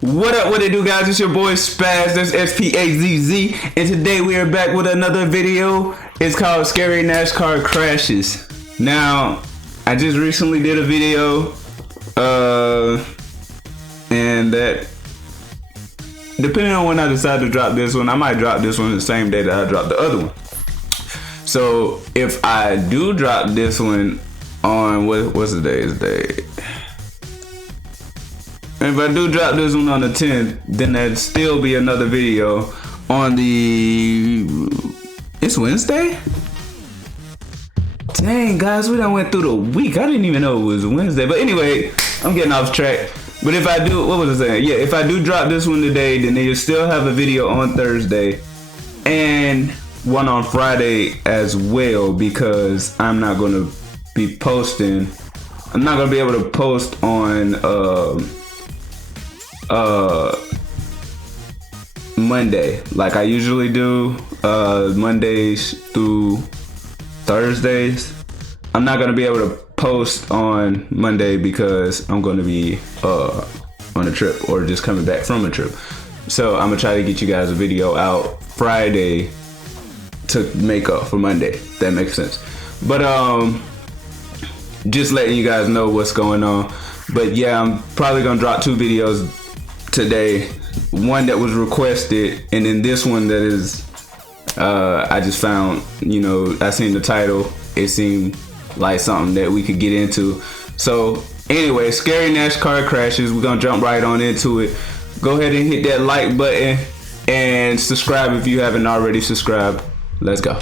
What up, what it do, guys? It's your boy Spaz, that's S-P-A-Z-Z, and today we are back with another video. It's called Scary NASCAR Crashes. Now, I just recently did a video, and that, depending on when I decide to drop this one, I might drop this one the same day that I drop the other one. So, if I do drop this one on, what's the day? If I do drop this one on the 10th, then there'd still be another video on the... It's Wednesday? Dang, guys, we done went through the week. I didn't even know it was Wednesday. But anyway, I'm getting off track. But if I do, what was I saying? Yeah, if I do drop this one today, then you'll still have a video on Thursday. And one on Friday as well, because I'm not going to be posting. I'm not going to be able to post on... Monday like I usually do, Mondays through Thursdays. I'm not gonna be able to post on Monday because I'm gonna be on a trip or just coming back from a trip. So I'm gonna try to get you guys a video out Friday to make up for Monday. If that makes sense. But just letting you guys know what's going on. But yeah, I'm probably gonna drop 2 videos today. One that was requested, and then this one that is I just found, you know, I seen the title, it seemed like something that we could get into. So anyway, Scary NASCAR Crashes, we're gonna jump right on into it. Go ahead and hit that like button and subscribe if you haven't already subscribed. Let's go.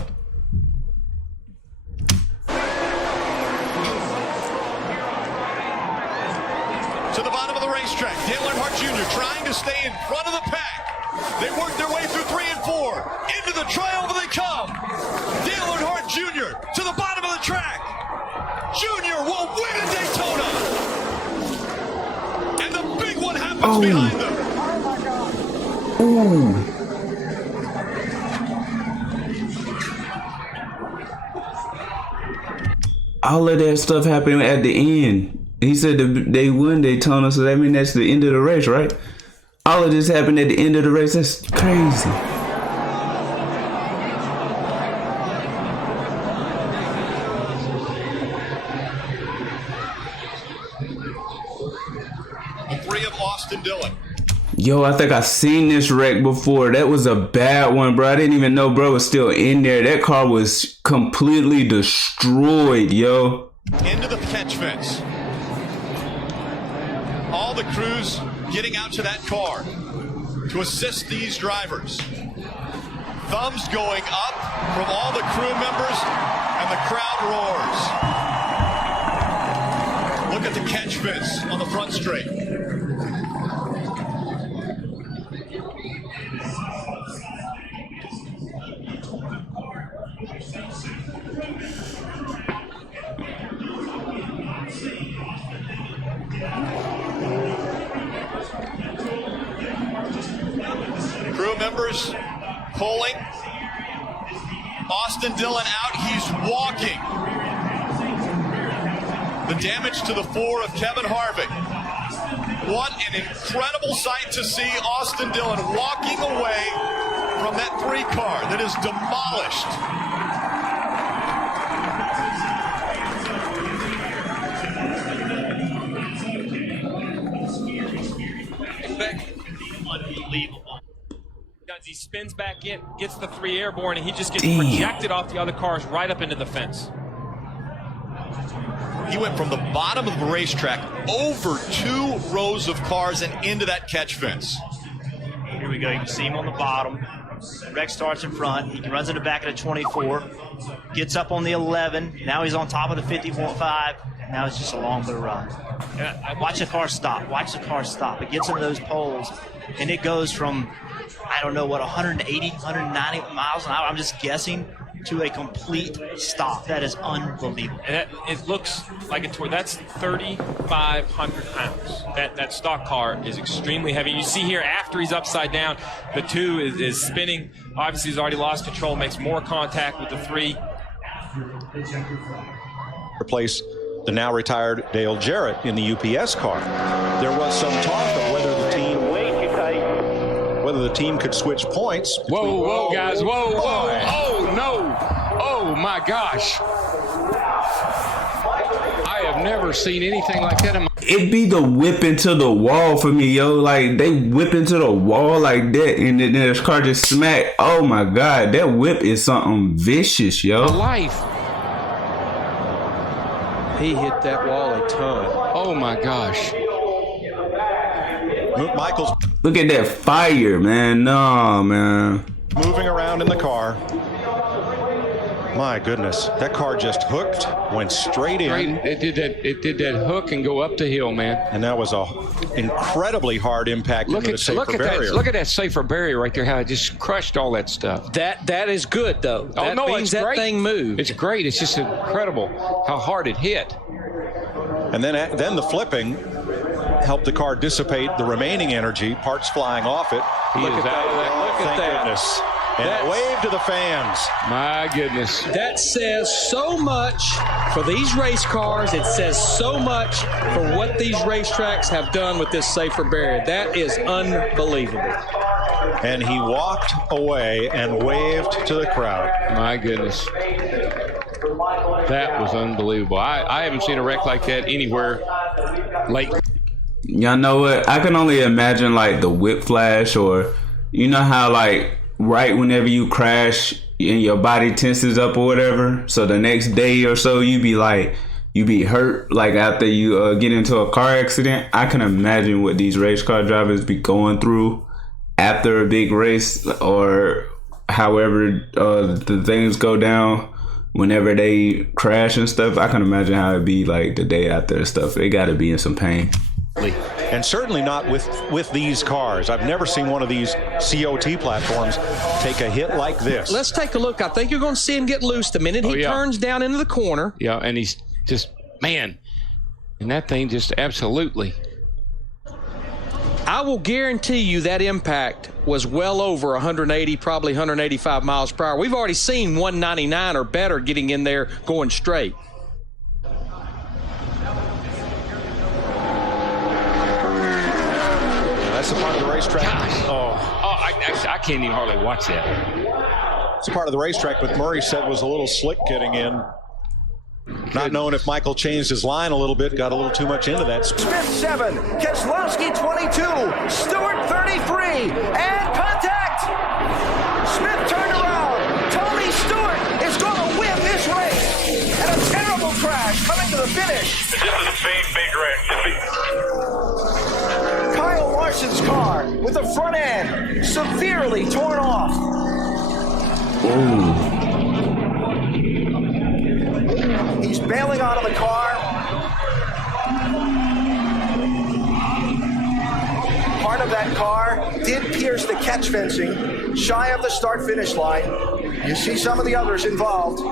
To the bottom of the racetrack, Dale Earnhardt Jr. trying to stay in front of the pack. They work their way through 3 and 4. Into the triumph they come. Dale Earnhardt Jr. to the bottom of the track. Jr. will win at Daytona. And the big one happens behind them. All of that stuff happened at the end. He said they won Daytona, so that means that's the end of the race, right? All of this happened at the end of the race. That's crazy. The 3 of Austin Dillon. Yo, I think I seen this wreck before. That was a bad one, bro. I didn't even know bro was still in there. That car was completely destroyed, yo. Into the catch fence. All the crews getting out to that car to assist these drivers. Thumbs going up from all the crew members, and the crowd roars. Look at the catch fence on the front straight. Crew members pulling. Austin Dillon out. He's walking. The damage to the 4 of Kevin Harvick. What an incredible sight to see Austin Dillon walking away from that 3 car that is demolished. Unbelievable. He spins back in, gets the 3 airborne, and he just gets projected off the other cars right up into the fence. He went from the bottom of the racetrack over 2 rows of cars and into that catch fence. Here we go. You can see him on the bottom. Rex starts in front. He runs in the back of the 24. Gets up on the 11. Now he's on top of the 50.5. Now it's just a long bit of run. Watch the car stop. Watch the car stop. It gets into those poles, and it goes from, I don't know what, 180, 190 miles an hour, I'm just guessing, to a complete stop. That is unbelievable. And it looks like that's 3,500 pounds. That stock car is extremely heavy. You see here, after he's upside down, the 2 is spinning. Obviously, he's already lost control, makes more contact with the 3. Replace the now retired Dale Jarrett in the UPS car. There was some talk of whether the team team could switch points. Whoa, guys. Whoa. Oh, no. Oh, my gosh. I have never seen anything like that in my... It be the whip into the wall for me, yo. Like, they whip into the wall like that, and then this car just smack. Oh, my God. That whip is something vicious, yo. life. He hit that wall a ton. Oh, my gosh. Michael's Look at that fire, man. No, man. moving around in the car. My goodness, that car just hooked, went straight in. It did that hook and go up the hill, man. And that was a incredibly hard impact into the safer barrier. Look at that safer barrier right there, how it just crushed all that stuff. That is good, though. Oh, That no, means it's that great. thing moved. It's great. It's just incredible how hard it hit. And then the flipping helped the car dissipate the remaining energy, parts flying off it. Look at that. Look at Thank that. goodness. And a wave to the fans. My goodness. That says so much for these race cars. It says so much for what these racetracks have done with this safer barrier. That is unbelievable. And he walked away and waved to the crowd. My goodness. That was unbelievable. I haven't seen a wreck like that anywhere lately. Y'all know what? I can only imagine like the whip flash, or you know how like right whenever you crash and your body tenses up or whatever, so the next day or so you be hurt like after you get into a car accident. I can imagine what these race car drivers be going through after a big race, or however the things go down whenever they crash and stuff. I can imagine how it'd be like the day after and stuff. They gotta be in some pain. And certainly not with these cars. I've never seen one of these COT platforms take a hit like this. Let's take a look. I think you're going to see him get loose the minute he turns down into the corner. Yeah, and he's just, man, and that thing just absolutely. I will guarantee you that impact was well over 180, probably 185 miles per hour. We've already seen 199 or better getting in there going straight. That's a part of the racetrack. I can't even hardly watch that. It's a part of the racetrack, but Murray said was a little slick getting in. Not knowing if Michael changed his line a little bit, got a little too much into that. Smith 7, Keselowski 22, Stewart 33, and contact! Smith turned around. Tony Stewart is going to win this race. And a terrible crash coming to the finish. This is a big wreck. Kyle Larson's car with the front end severely torn off. Ooh. He's bailing out of the car. Part of that car did pierce the catch fencing shy of the start-finish line. You see some of the others involved.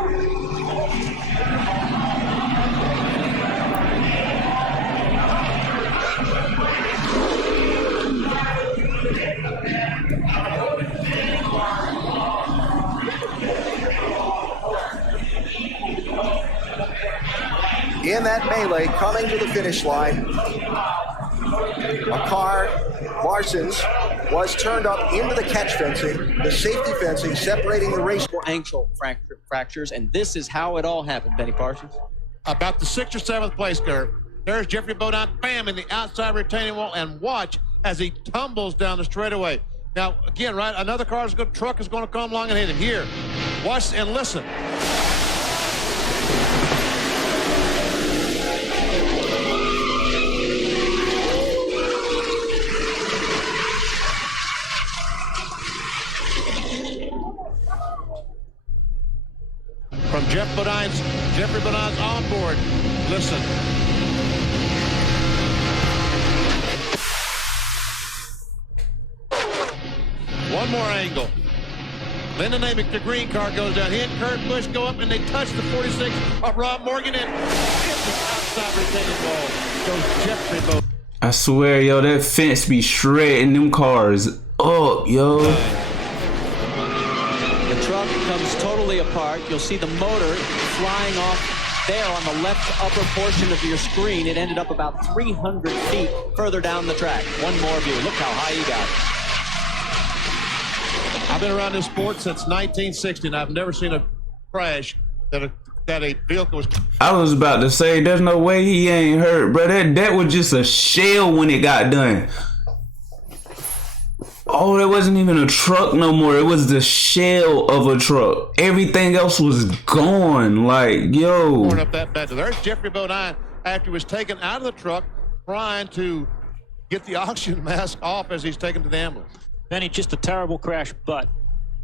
In that melee, coming to the finish line, a car, Larson's, was turned up into the catch fencing, the safety fencing separating the race. Ankle fractures, and this is how it all happened, Benny Parsons. About the 6th or 7th place curve. There's Jeffrey Bodine, bam, in the outside retaining wall, and watch as he tumbles down the straightaway. Now, again, right, another truck is going to come along and hit him. Here, watch and listen. From Jeffrey Bodine's onboard. Listen. One more angle. Lyndon Amick, the green car, goes down. He and Kurt Busch go up, and they touch the 46 of Rob Morgan, and hit the outside retaining wall. Goes Jeffrey Bodine. I swear, yo, that fence be shredding them cars up, yo. The truck comes totally apart. You'll see the motor flying off there on the left upper portion of your screen. It ended up about 300 feet further down the track. One more view. Look how high he got. I've been around this sport since 1960, and I've never seen a crash that a vehicle was. I was about to say, there's no way he ain't hurt, bro. That was just a shell when it got done. Oh, that wasn't even a truck no more. It was the shell of a truck. Everything else was gone. Like, yo. Up that bad. There's Jeffrey Bodine after he was taken out of the truck, trying to get the oxygen mask off as he's taken to the ambulance. Benny, just a terrible crash, but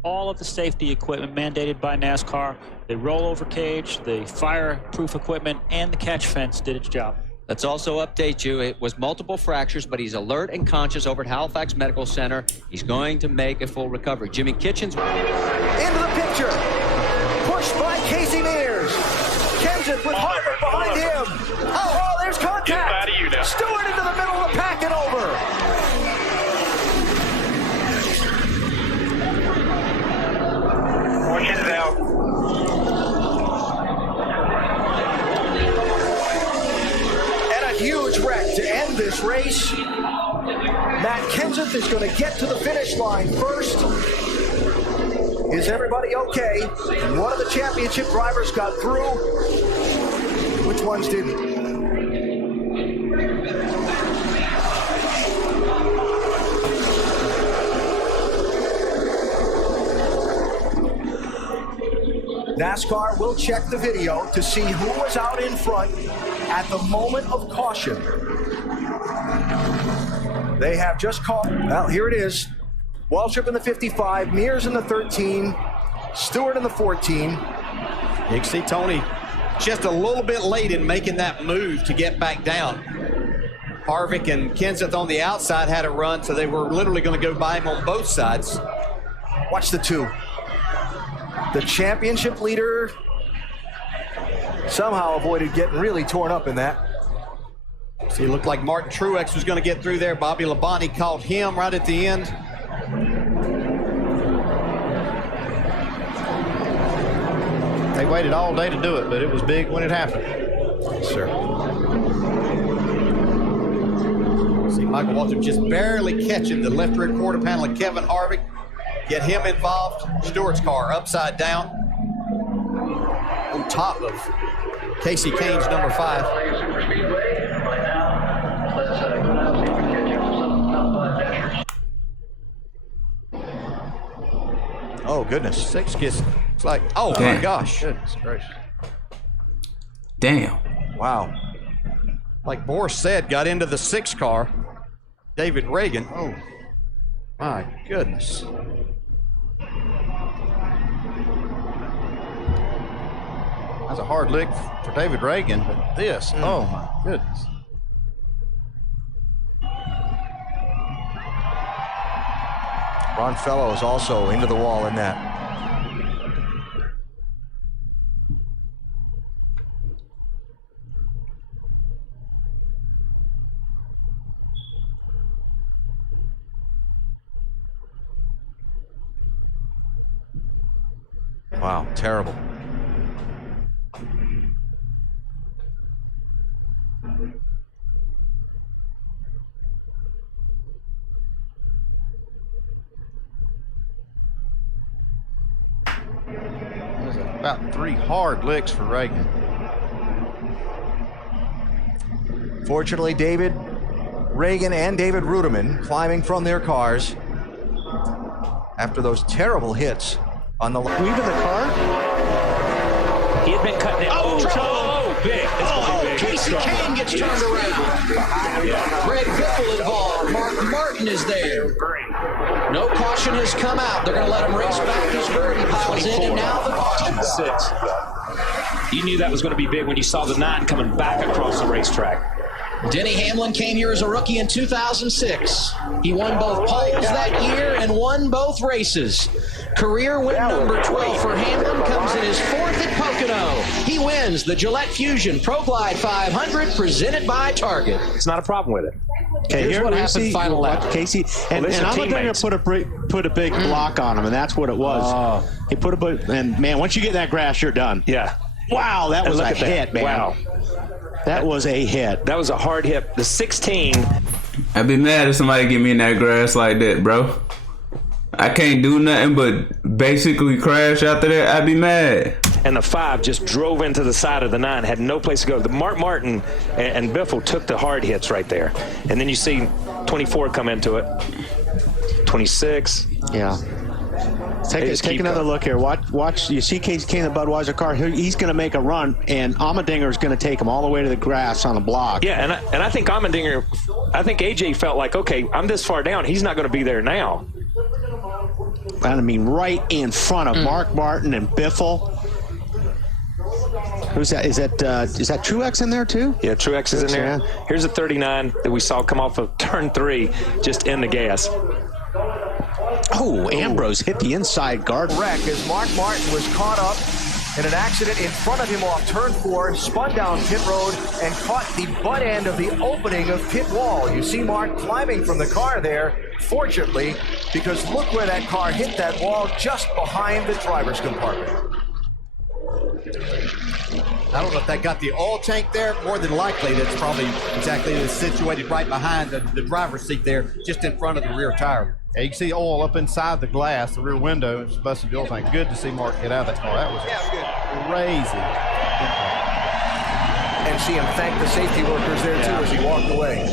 all of the safety equipment mandated by NASCAR, the rollover cage, the fireproof equipment, and the catch fence did its job. Let's also update you. It was multiple fractures, but he's alert and conscious over at Halifax Medical Center. He's going to make a full recovery. Jimmy Kitchens. Into the picture. Pushed by Casey Mears. Kenseth with Harvick behind him. Oh, there's contact. Get out of you now. Stewart into the middle of the pack and over. Fortune's out. Huge wreck to end this race. Matt Kenseth is going to get to the finish line first. Is everybody okay? One of the championship drivers got through. Which ones didn't? NASCAR will check the video to see who was out in front at the moment of caution. They have just called. Well, here it is. Waltrip in the 55, Mears in the 13, Stewart in the 14. You can see Tony just a little bit late in making that move to get back down. Harvick and Kenseth on the outside had a run, so they were literally going to go by him on both sides. Watch the two. The championship leader somehow avoided getting really torn up in that. See, it looked like Martin Truex was going to get through there. Bobby Labonte caught him right at the end. They waited all day to do it, but it was big when it happened. Sure. See, Michael Waltrip just barely catching the left rear quarter panel of Kevin Harvick. Get him involved. Stewart's car upside down on top of Casey Kane's number 5. Oh, goodness. 6 gets, it's like, oh Damn. my gosh. Goodness gracious. Damn. Wow. Like Boris said, got into the 6 car. David Reagan. Oh, my goodness. That's a hard lick for David Reagan, but this, oh my goodness. Ron Fellows also into the wall in that. Wow, terrible. About 3 hard licks for Reagan. Fortunately, David Reagan and David Ruderman climbing from their cars after those terrible hits on the Weaving the car? He had been cutting it. Oh, big. Oh, Casey Kane gets turned around. Greg Biffle involved. Mark Martin is there. No caution has come out. They're going to let him race back as Birdie piles in, and now the caution. 6. You knew that was going to be big when you saw the 9 coming back across the racetrack. Denny Hamlin came here as a rookie in 2006. He won both poles that year and won both races. Career win number 12 for Hamlin comes in his 4th at Pocono. He wins the Gillette Fusion Pro Glide 500 presented by Target. It's not a problem with it. Okay, Here's here what we happened see final lap. Casey, and I'm going to put a big block on him, and that's what it was. He put and man, once you get that grass, you're done. Yeah. Wow, that was a hit, man. Wow. That was a hit. That was a hard hit. The 16. I'd be mad if somebody get me in that grass like that, bro. I can't do nothing but basically crash after that, I'd be mad. And the 5 just drove into the side of the 9, had no place to go. The Mark Martin and Biffle took the hard hits right there. And then you see 24 come into it. 26. Yeah. Take another look here. Watch. You see Casey Kane, the Budweiser car. He's going to make a run, and Allmendinger is going to take him all the way to the grass on the block. Yeah, and I think Allmendinger, I think AJ felt like, okay, I'm this far down. He's not going to be there now. I mean, right in front of Mark Martin and Biffle. Who's that? Is that Truex in there too? Yeah, Truex is in there. Yeah. Here's a 39 that we saw come off of turn 3, just in the gas. Oh, Ambrose hit the inside guard. Wreck as Mark Martin was caught up in an accident in front of him off turn 4, spun down pit road and caught the butt end of the opening of pit wall. You see Mark climbing from the car there, fortunately, because look where that car hit that wall, just behind the driver's compartment. I don't know if that got the oil tank there. More than likely, that's probably exactly situated right behind the driver's seat there, just in front of the rear tire. Yeah, you can see oil up inside the glass, the rear window. It's busted the oil tank. Good to see Mark get out of that car. That was crazy. And see him thank the safety workers there too as he walked away.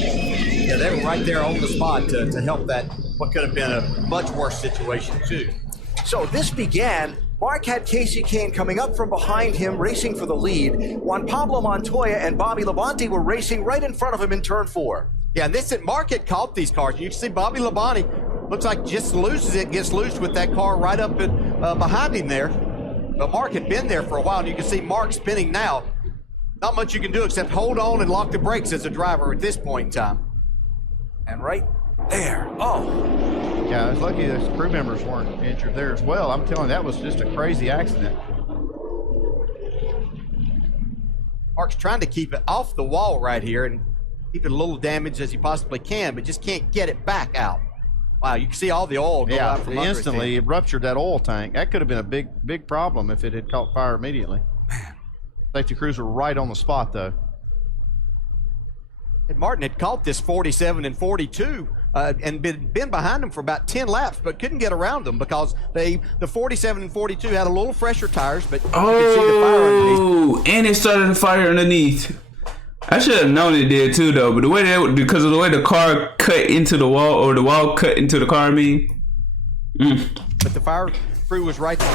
Yeah, they were right there on the spot to help that, what could have been a much worse situation too. So this began. Mark had Casey Kane coming up from behind him, racing for the lead. Juan Pablo Montoya and Bobby Labonte were racing right in front of him in turn 4. Yeah, and Mark had caught these cars. You can see Bobby Labonte looks like just loses it, gets loose with that car right up behind him there. But Mark had been there for a while, and you can see Mark spinning now. Not much you can do except hold on and lock the brakes as a driver at this point in time. And right there, Yeah, I was lucky those crew members weren't injured there as well. I'm telling you, that was just a crazy accident. Mark's trying to keep it off the wall right here and keep it a little damaged as he possibly can, but just can't get it back out. Wow, you can see all the oil go out from under instantly it ruptured that oil tank. That could have been a big problem if it had caught fire immediately. Safety crews were right on the spot though. And Martin had caught this 47 and 42 and been behind them for about 10 laps, but couldn't get around them because the 47 and 42 had a little fresher tires, but you could see the fire underneath. And it started to fire underneath. I should have known it did too, though. But because of the way the car cut into the wall, or the wall cut into the car, But the fire crew was right there.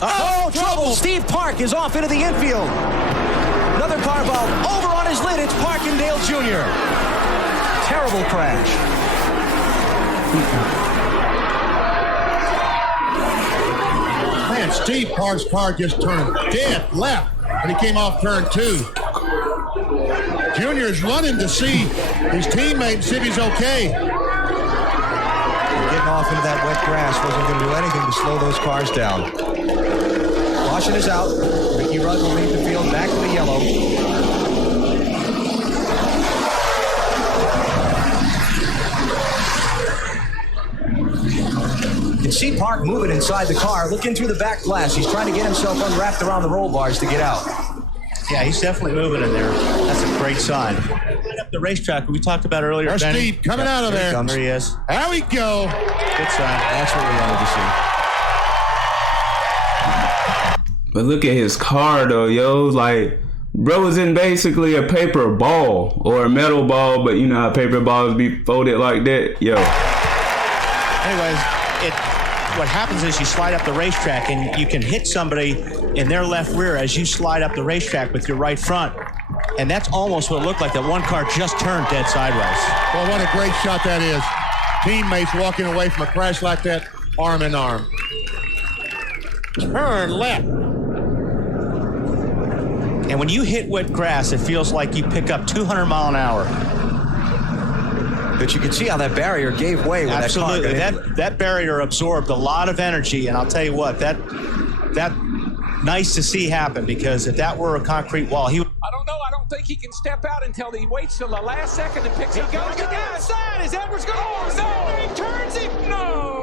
Oh, trouble! Steve Park is off into the infield. Another car valve over on his lid. It's Parkindale Jr. Terrible crash. Man, Steve Park's car just turned dead left when he came off turn 2. Junior's running to see his teammate and see if he's okay. Getting off into that wet grass wasn't going to do anything to slow those cars down. Caution is out. Ricky Rudd will leave the field back to the yellow. You can see Park moving inside the car, looking through the back glass. He's trying to get himself unwrapped around the roll bars to get out. Yeah, he's definitely moving in there. That's a great sign. Right up the racetrack we talked about earlier. There's Benny. Steve coming out of there. There he is. There we go. Good sign. That's what we wanted to see. But look at his car though, yo. Like, bro was in basically a paper ball or a metal ball, but you know how paper balls be folded like that, yo. Anyways, what happens is you slide up the racetrack and you can hit somebody in their left rear as you slide up the racetrack with your right front. And that's almost what it looked like. That one car just turned dead sideways. Well, what a great shot that is. Teammates walking away from a crash like that, arm in arm. Turn left. And when you hit wet grass, it feels like you pick up 200 mile an hour. But you can see how that barrier gave way when Absolutely. that car That barrier absorbed a lot of energy, and I'll tell you what, that nice to see happen, because if that were a concrete wall, he would. I don't know. I don't think he can step out until he waits till the last second and picks up. He goes to the outside. Is Edwards going? Oh, no. He turns him. No.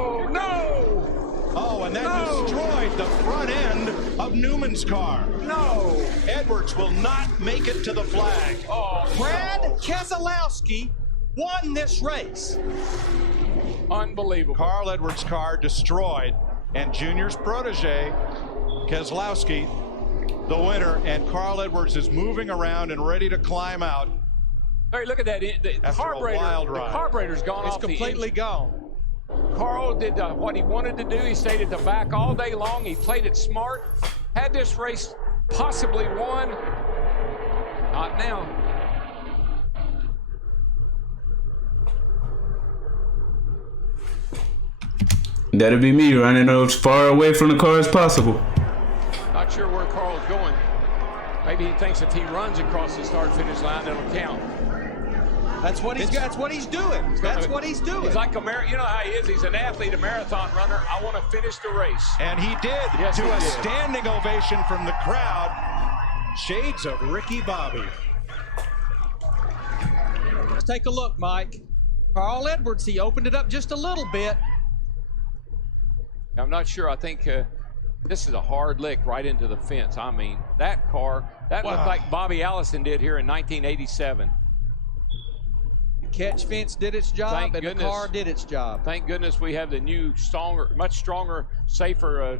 Oh, and that destroyed the front end of Newman's car. No. Edwards will not make it to the flag. Oh, Brad Keselowski won this race. Unbelievable. Carl Edwards' car destroyed, and Junior's protege, Keselowski, the winner, and Carl Edwards is moving around and ready to climb out. Hey, look at that. The carburetor's gone off. It's completely gone. Carl did what he wanted to do. He stayed at the back all day long. He played it smart. Had this race possibly won. Not now. That'll be me running as far away from the car as possible. Not sure where Carl's going. Maybe he thinks if he runs across the start-finish line, it'll count. That's what he's doing. That's what he's doing. He's like a you know how he is. He's an athlete, a marathon runner. I want to finish the race. And he did, yes, to a standing ovation from the crowd. Shades of Ricky Bobby. Let's take a look, Mike. Carl Edwards, he opened it up just a little bit. I'm not sure. I think this is a hard lick right into the fence. I mean, that car, that looked like Bobby Allison did here in 1987. The catch fence did its job, and the car did its job. Thank goodness we have the new, stronger, much stronger, safer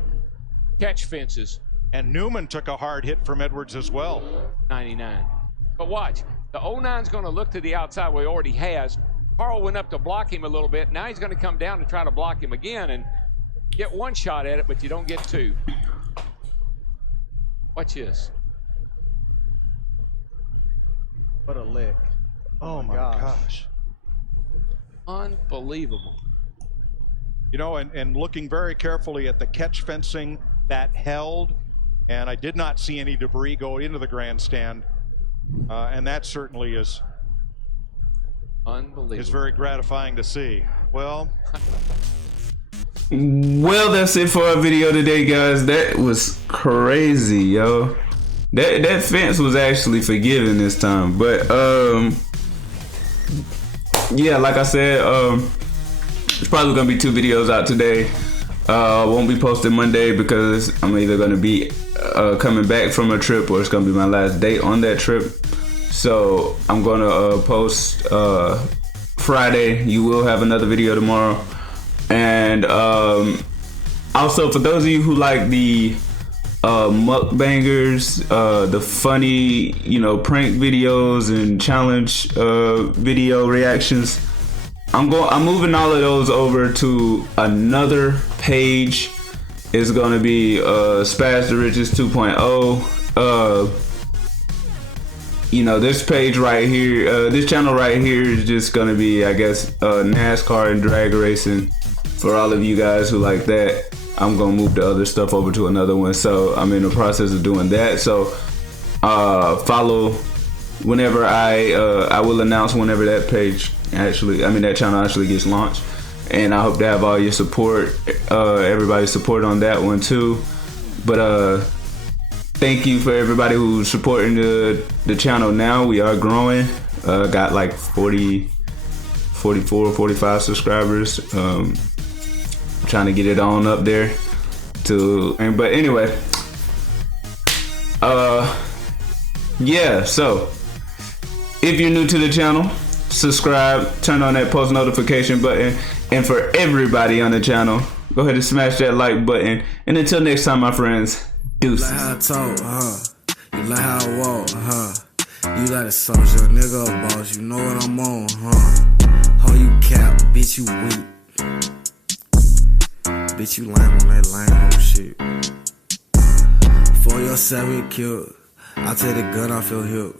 catch fences. And Newman took a hard hit from Edwards as well. 99. But watch, the 09's going to look to the outside where he already has. Carl went up to block him a little bit. Now he's going to come down to try to block him again and get one shot at it, but you don't get two. Watch this. What a lick. Oh my gosh. Unbelievable. You know, and looking very carefully at the catch fencing that held, and I did not see any debris go into the grandstand. And that certainly is unbelievable. Is very gratifying to see. Well, that's it for our video today, guys. That was crazy, yo. That fence was actually forgiving this time. But yeah, like I said, there's probably gonna be 2 videos out today. Won't be posted Monday because I'm either gonna be coming back from a trip or it's gonna be my last day on that trip. So I'm gonna post Friday. You will have another video tomorrow. And also, for those of you who like the mukbangers, the funny, prank videos and challenge video reactions, I'm moving all of those over to another page. It's gonna be Spaz the Riches 2.0. This page right here, this channel right here is just gonna be, I guess, NASCAR and drag racing. For all of you guys who like that, I'm gonna move the other stuff over to another one. So I'm in the process of doing that. So follow whenever I will announce whenever that page that channel actually gets launched. And I hope to have all your support, everybody's support on that one too. But thank you for everybody who's supporting the channel now. We are growing. Got like 44, 45 subscribers. Trying to get it on up there but anyway, yeah, so if you're new to the channel, subscribe, turn on that post notification button, and for everybody on the channel, go ahead and smash that like button. And until next time, my friends, deuces. You like how I talk, You like how I walk, You like a soldier, nigga, a boss, you know what I'm on, How you cap, bitch, you weak. Bitch, you lame on that lame hoe shit. For yourself, get killed. I'll take the gun off your hip.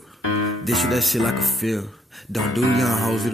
Dish you that shit like a field. Don't do young hoes.